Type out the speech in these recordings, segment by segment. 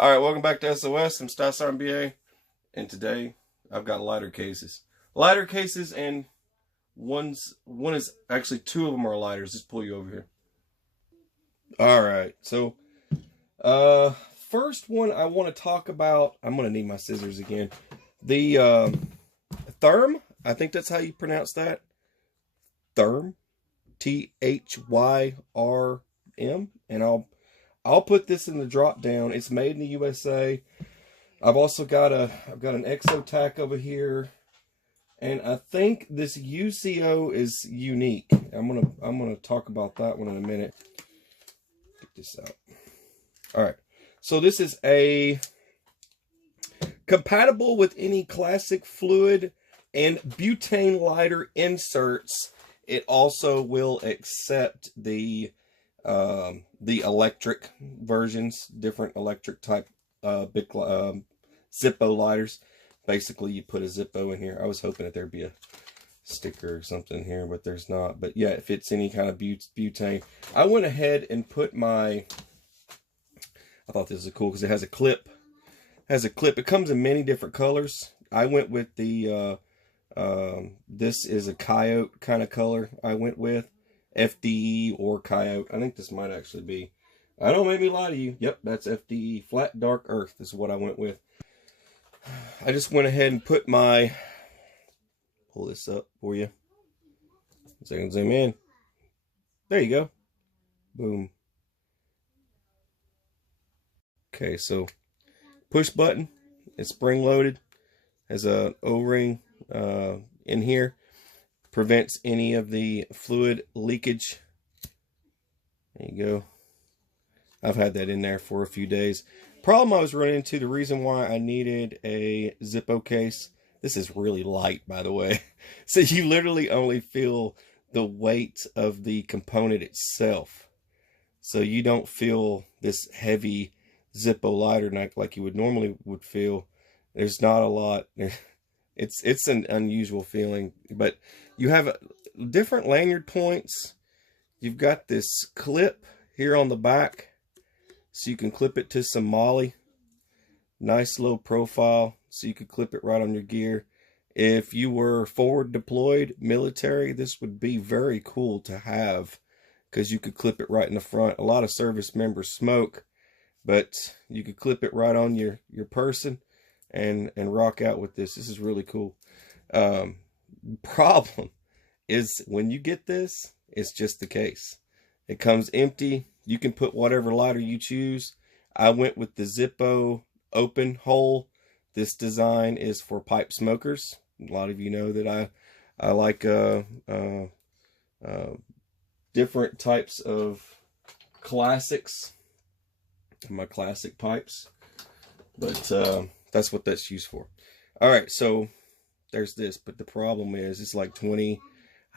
All right, welcome back to SOS. I'm Stas RMBA, and today I've got lighter cases. Lighter cases, and one is actually two of them are lighters. Just pull you over here. All right, so first one I want to talk about. I'm gonna need my scissors again. The Therm. I think that's how you pronounce that. Therm, THYRM, and I'll put this in the drop down. It's made in the USA. I've also got I've got an ExoTac over here, and I think this UCO is unique. I'm gonna talk about that one in a minute. Get this out. All right, so this is a compatible with any classic fluid and butane lighter inserts. It also will accept the electric versions, different electric type big Zippo lighters. Basically, you put a Zippo in here. I was hoping that there'd be a sticker or something here, but there's not. But yeah, if it's any kind of butane, I went ahead and put my. I thought this was cool because it has a clip. It comes in many different colors. I went with the this is a coyote kind of color. I went with FDE or coyote. I think this might actually be. I don't make me lie to you. Yep, that's FDE. Flat Dark Earth is what I went with. I just went ahead and put my. Pull this up for you. So I can zoom in. There you go. Boom. Okay, so push button. It's spring loaded. Has a O-ring in here. Prevents any of the fluid leakage. There you go. I've had that in there for a few days. Problem I was running into, the reason why I needed a Zippo case. This is really light, by the way. So you literally only feel the weight of the component itself. So you don't feel this heavy Zippo lighter like you would normally feel. There's not a lot. It's an unusual feeling, but you have different lanyard points. You've got this clip here on the back, so you can clip it to some MOLLE. Nice low profile, so you could clip it right on your gear. If you were forward deployed military, this would be very cool to have, because you could clip it right in the front. A lot of service members smoke, but you could clip it right on your person and rock out with this. This is really cool. Problem is when you get this, it's just the case. It comes empty. You can put whatever lighter you choose. I went with the Zippo open hole. This design is for pipe smokers. A lot of you know that I like different types of classics. My classic pipes. But that's what that's used for. All right, so there's this, but the problem is it's like 20,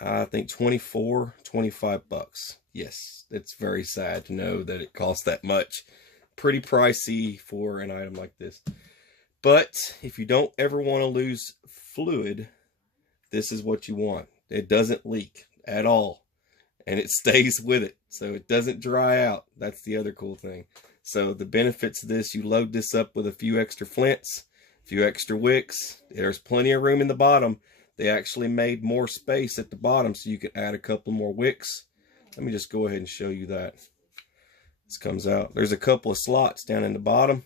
I think 24, 25 bucks. Yes, it's very sad to know that it costs that much. Pretty pricey for an item like this. But if you don't ever want to lose fluid, this is what you want. It doesn't leak at all, and it stays with it, so it doesn't dry out. That's the other cool thing. So the benefits of this, you load this up with a few extra flints, a few extra wicks. There's plenty of room in the bottom. They actually made more space at the bottom so you could add a couple more wicks. Let me just go ahead and show you that. This comes out. There's a couple of slots down in the bottom.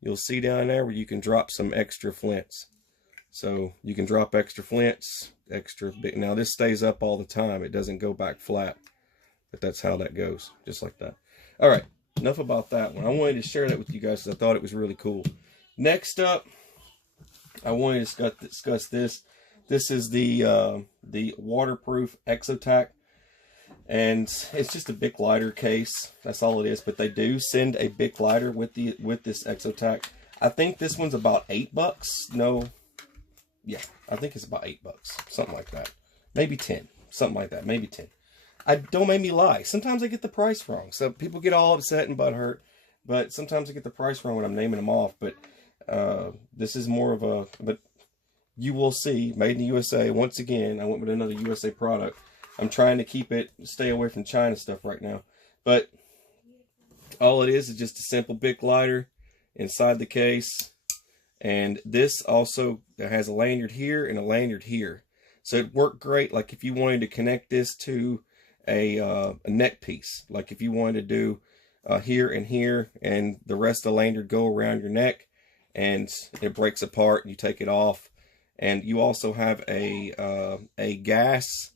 You'll see down there where you can drop some extra flints. So you can drop extra flints, extra big. Now this stays up all the time. It doesn't go back flat. But that's how that goes. Just like that. All right. Enough about that one. I wanted to share that with you guys because I thought it was really cool. Next up, I wanted to discuss this. This is the waterproof ExoTac, and it's just a Bic lighter case. That's all it is. But they do send a Bic lighter with this ExoTac. I think this one's about $8. No, yeah, I think it's about $8, something like that. Maybe 10, something like that. Maybe 10. Don't make me lie. Sometimes I get the price wrong. So people get all upset and butthurt. But sometimes I get the price wrong when I'm naming them off. But this is more of a... But you will see, made in the USA. Once again, I went with another USA product. I'm trying to stay away from China stuff right now. But all it is just a simple Bic lighter. inside the case. And this also has a lanyard here and a lanyard here. So it worked great, like if you wanted to connect this to a neck piece. Like if you wanted to do here and here, and the rest of the lanyard go around your neck, and it breaks apart, and you take it off. And you also have a gas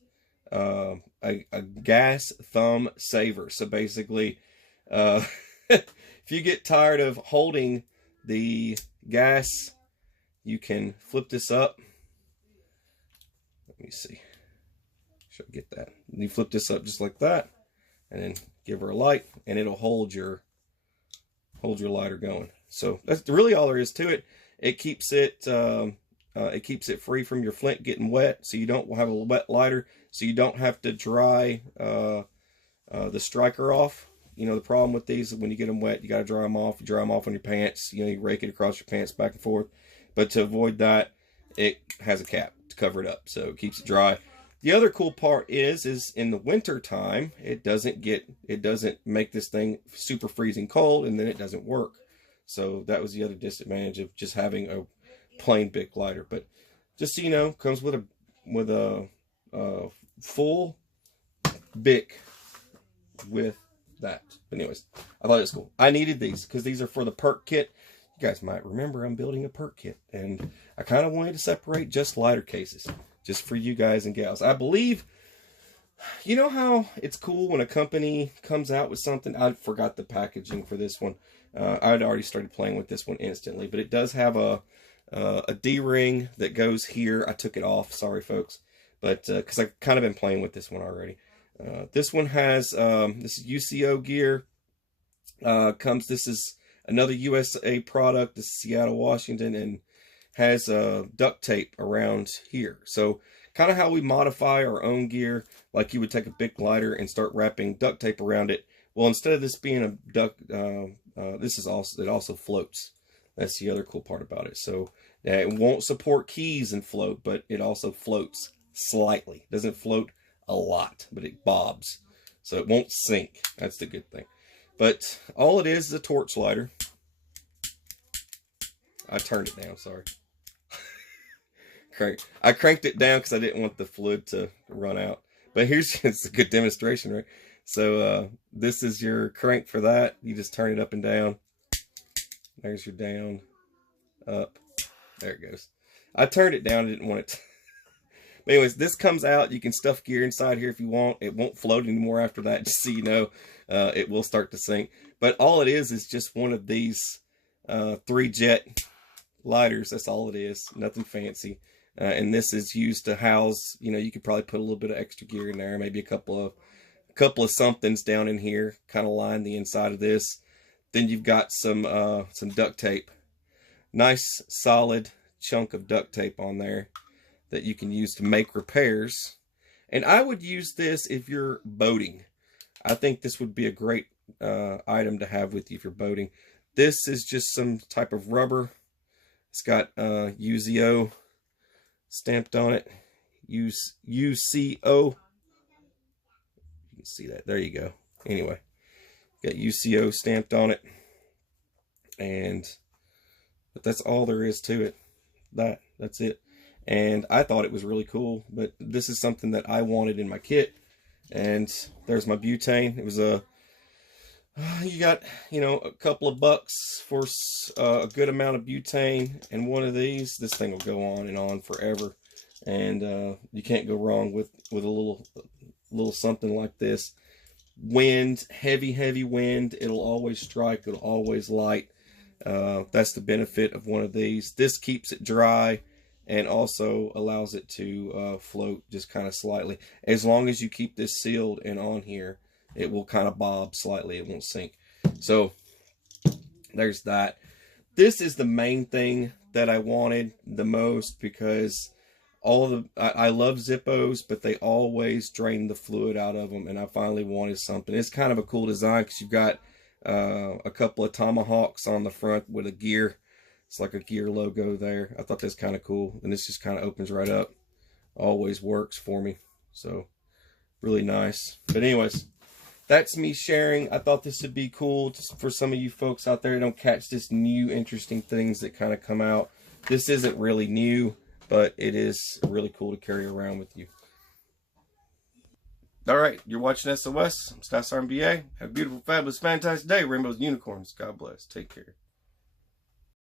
thumb saver. So basically, if you get tired of holding the gas, you can flip this up. Let me see. Should I get that? You flip this up just like that, and then give her a light, and it'll hold your lighter going. So that's really all there is to it. It keeps it free from your flint getting wet, so you don't have a wet lighter, so you don't have to dry the striker off. You know, the problem with these is when you get them wet, you got to dry them off. You dry them off on your pants. You know, you rake it across your pants back and forth. But to avoid that, it has a cap to cover it up, so it keeps it dry. The other cool part is in the winter time, it doesn't make this thing super freezing cold, and then it doesn't work. So that was the other disadvantage of just having a plain Bic lighter. But just so you know, comes with a full Bic with that. But anyways, I thought it was cool. I needed these because these are for the perk kit. You guys might remember I'm building a perk kit, and I kind of wanted to separate just lighter cases, just for you guys and gals. I believe, you know how it's cool when a company comes out with something. I forgot the packaging for this one. I'd already started playing with this one instantly, but it does have a D-ring that goes here. I took it off, sorry folks, but because I've kind of been playing with this one already. This one has this is UCO gear. This is another USA product. This is Seattle, Washington, and has duct tape around here. So kind of how we modify our own gear, like you would take a Bic lighter and start wrapping duct tape around it. Well, instead of this being a duct, it also floats. That's the other cool part about it. So it won't support keys and float, but it also floats slightly. It doesn't float a lot, but it bobs. So it won't sink. That's the good thing. But all it is a torch lighter. I turned it down, sorry. I cranked it down because I didn't want the fluid to run out. But here's it's a good demonstration, right? So this is your crank for that. You just turn it up and down. There's your down, up. There it goes. I turned it down. I didn't want it to. But anyways, this comes out. You can stuff gear inside here if you want. It won't float anymore after that, just so you know. It will start to sink. But all it is just one of these 3-jet lighters. That's all it is. Nothing fancy. And this is used to house, you know, you could probably put a little bit of extra gear in there. Maybe a couple of somethings down in here. Kind of line the inside of this. Then you've got some duct tape. Nice solid chunk of duct tape on there that you can use to make repairs. And I would use this if you're boating. I think this would be a great item to have with you if you're boating. This is just some type of rubber. It's got UZO stamped on it. UCO. You can see that. There you go. Anyway, got UCO stamped on it. But that's all there is to it. That's it. And I thought it was really cool, but this is something that I wanted in my kit. And there's my butane. It was you got, you know, a couple of bucks for a good amount of butane and one of these. This thing will go on and on forever. And you can't go wrong with a little something like this. Wind, heavy wind, it'll always strike, it'll always light. That's the benefit of one of these. This keeps it dry and also allows it to float just kind of slightly. As long as you keep this sealed and on here, it will kind of bob slightly. It won't sink. So there's that. This is the main thing that I wanted the most, because I love Zippos, but they always drain the fluid out of them, and I finally wanted something. It's kind of a cool design because you've got a couple of tomahawks on the front with a gear. It's like a gear logo there. I thought that's kind of cool. And this just kind of opens right up. Always works for me. So, really nice. But anyways, that's me sharing. I thought this would be cool just for some of you folks out there who don't catch this new interesting things that kind of come out. This isn't really new, but it is really cool to carry around with you. All right, you're watching SOS. I'm Staff Sergeant BA. Have a beautiful, fabulous, fantastic day, rainbows and unicorns. God bless. Take care.